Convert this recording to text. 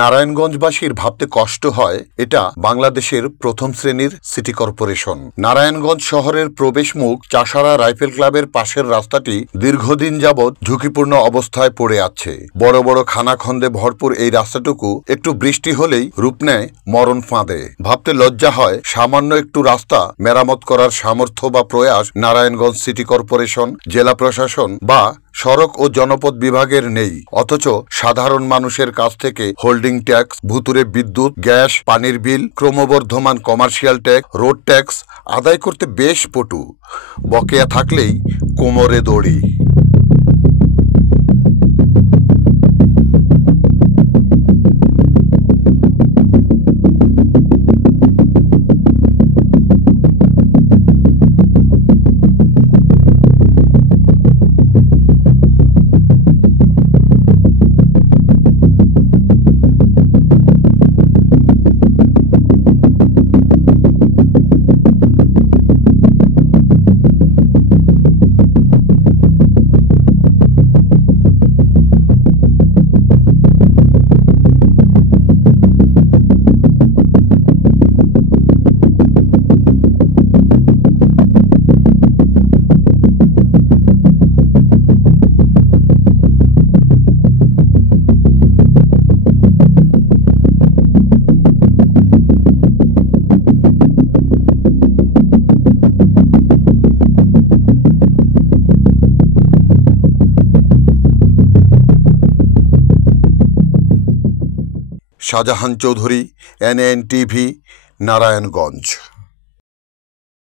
নারায়ণগঞ্জবাসীর ভাবতে কষ্ট হয়, এটা বাংলাদেশের প্রথম শ্রেণীর সিটি কর্পোরেশন। নারায়ণগঞ্জ শহরের প্রবেশ মুখ চাষারা রাইফেল ক্লাবের পাশের রাস্তাটি দীর্ঘদিন যাবৎ ঝুঁকিপূর্ণ অবস্থায় পড়ে আছে। বড় বড় খানাখন্দে ভরপুর এই রাস্তাটুকু একটু বৃষ্টি হলেই রূপ নেয় মরণ ফাঁদে। ভাবতে লজ্জা হয়, সামান্য একটু রাস্তা মেরামত করার সামর্থ্য বা প্রয়াস নারায়ণগঞ্জ সিটি কর্পোরেশন, জেলা প্রশাসন বা সড়ক ও জনপথ বিভাগের নেই। অথচ সাধারণ মানুষের কাছ থেকে হোল্ডিং ট্যাক্স, ভুতুরে বিদ্যুৎ, গ্যাস, পানির বিল, ক্রমবর্ধমান কমার্শিয়াল ট্যাক্স, রোড ট্যাক্স আদায় করতে বেশ পটু। বকেয়া থাকলেই কোমরে দড়ি। শাহজাহান চৌধুরী, NNTV, নারায়ণগঞ্জ।